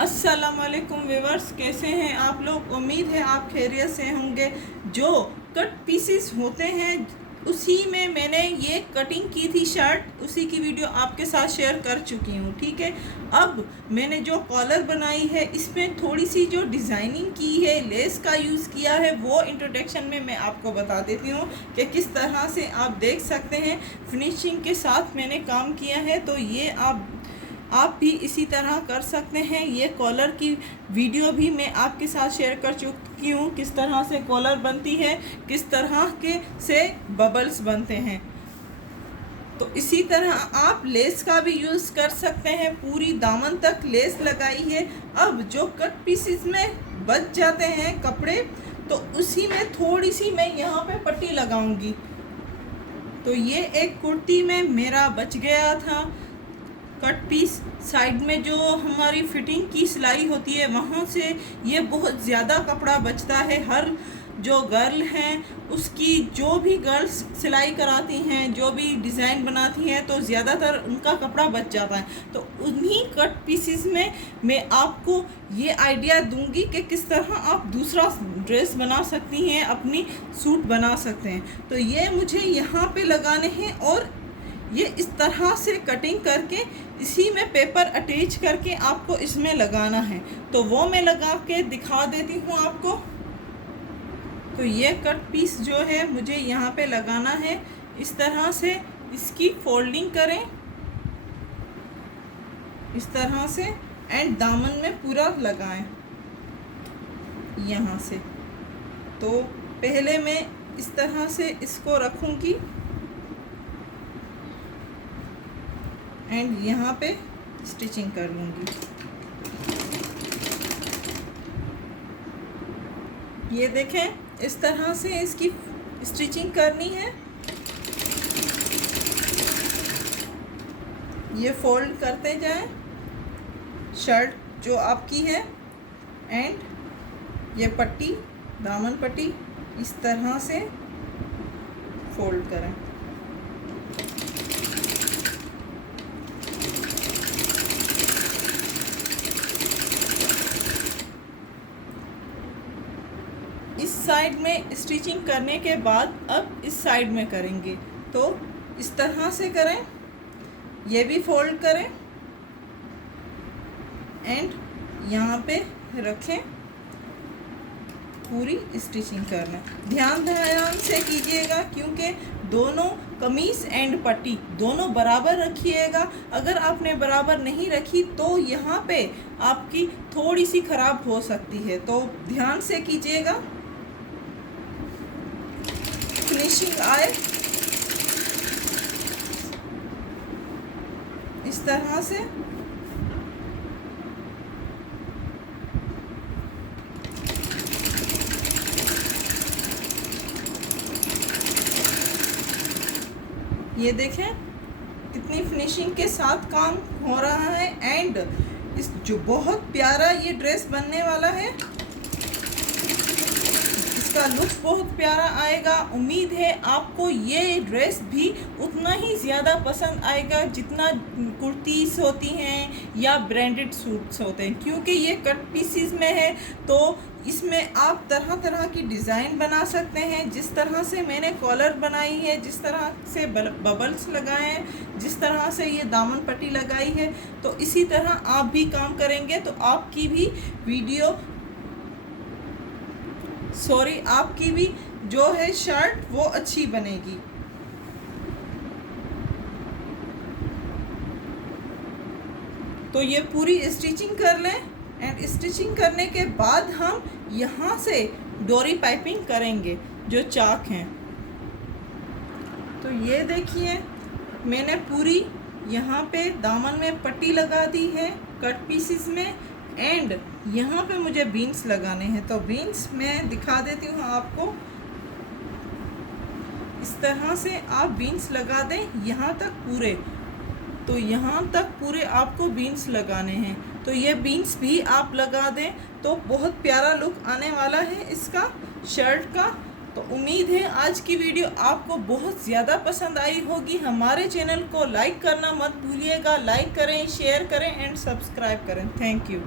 अस्सलामुअलैकुम व्यूवर्स, कैसे हैं आप लोग। उम्मीद है आप खैरियत से होंगे। जो कट पीसेस होते हैं उसी में मैंने ये कटिंग की थी शर्ट, उसी की वीडियो आपके साथ शेयर कर चुकी हूँ। ठीक है, अब मैंने जो कॉलर बनाई है इसमें थोड़ी सी जो डिज़ाइनिंग की है, लेस का यूज़ किया है, वो इंट्रोडक्शन में मैं आपको बता देती हूँ कि किस तरह से आप देख सकते हैं फिनिशिंग के साथ मैंने काम किया है। तो ये आप भी इसी तरह कर सकते हैं। ये कॉलर की वीडियो भी मैं आपके साथ शेयर कर चुकी हूँ, किस तरह से कॉलर बनती है, किस तरह के से बबल्स बनते हैं। तो इसी तरह आप लेस का भी यूज़ कर सकते हैं। पूरी दामन तक लेस लगाई है। अब जो कट पीसेस में बच जाते हैं कपड़े, तो उसी में थोड़ी सी मैं यहाँ पे पट्टी लगाऊंगी। तो ये एक कुर्ती में मेरा बच गया था कट पीस। साइड में जो हमारी फिटिंग की सिलाई होती है वहाँ से ये बहुत ज़्यादा कपड़ा बचता है। हर जो गर्ल हैं उसकी, जो भी गर्ल्स सिलाई कराती हैं, जो भी डिज़ाइन बनाती हैं, तो ज़्यादातर उनका कपड़ा बच जाता है। तो उन्हीं कट पीसेस में मैं आपको ये आइडिया दूंगी कि किस तरह आप दूसरा ड्रेस बना सकती हैं, अपनी सूट बना सकते हैं। तो ये मुझे यहाँ पे लगाने हैं और ये इस तरह से कटिंग करके इसी में पेपर अटैच करके आपको इसमें लगाना है। तो वो मैं लगा के दिखा देती हूँ आपको। तो ये कट पीस जो है मुझे यहाँ पे लगाना है। इस तरह से इसकी फोल्डिंग करें, इस तरह से, एंड दामन में पूरा लगाएं यहाँ से। तो पहले मैं इस तरह से इसको रखूँगी एंड यहाँ पे स्टिचिंग कर लूँगी। ये देखें, इस तरह से इसकी स्टिचिंग करनी है। ये फोल्ड करते जाएं शर्ट जो आपकी है, एंड ये पट्टी, दामन पट्टी इस तरह से फोल्ड करें। इस साइड में स्टिचिंग करने के बाद अब इस साइड में करेंगे। तो इस तरह से करें, ये भी फोल्ड करें एंड यहाँ पे रखें, पूरी स्टिचिंग करना। ध्यान से कीजिएगा क्योंकि दोनों कमीज एंड पट्टी दोनों बराबर रखिएगा। अगर आपने बराबर नहीं रखी तो यहाँ पे आपकी थोड़ी सी खराब हो सकती है। तो ध्यान से कीजिएगा, फिनिशिंग आए इस तरह से। ये देखें कितनी फिनिशिंग के साथ काम हो रहा है। एंड इस जो बहुत प्यारा ये ड्रेस बनने वाला है, इसका लुक बहुत प्यारा आएगा। उम्मीद है आपको ये ड्रेस भी उतना ही ज़्यादा पसंद आएगा जितना कुर्तीस होती हैं या ब्रांडेड सूट्स होते हैं। क्योंकि ये कट पीसीज में है तो इसमें आप तरह तरह की डिज़ाइन बना सकते हैं। जिस तरह से मैंने कॉलर बनाई है, जिस तरह से बबल्स लगाए हैं, जिस तरह से ये दामन पट्टी लगाई है, तो इसी तरह आप भी काम करेंगे तो आपकी भी वीडियो आपकी भी जो है शर्ट वो अच्छी बनेगी। तो ये पूरी स्टिचिंग कर लें एंड स्टिचिंग करने के बाद हम यहाँ से डोरी पाइपिंग करेंगे जो चाक हैं। तो ये देखिए मैंने पूरी यहाँ पे दामन में पट्टी लगा दी है कट पीसेस में, एंड यहाँ पे मुझे बीन्स लगाने हैं। तो बीन्स मैं दिखा देती हूँ आपको। इस तरह से आप बीन्स लगा दें यहाँ तक पूरे। तो यहाँ तक पूरे आपको बीन्स लगाने हैं। तो ये बीन्स भी आप लगा दें तो बहुत प्यारा लुक आने वाला है इसका शर्ट का। तो उम्मीद है आज की वीडियो आपको बहुत ज़्यादा पसंद आई होगी। हमारे चैनल को लाइक करना मत भूलिएगा। लाइक करें, शेयर करें एंड सब्सक्राइब करें। Thank you.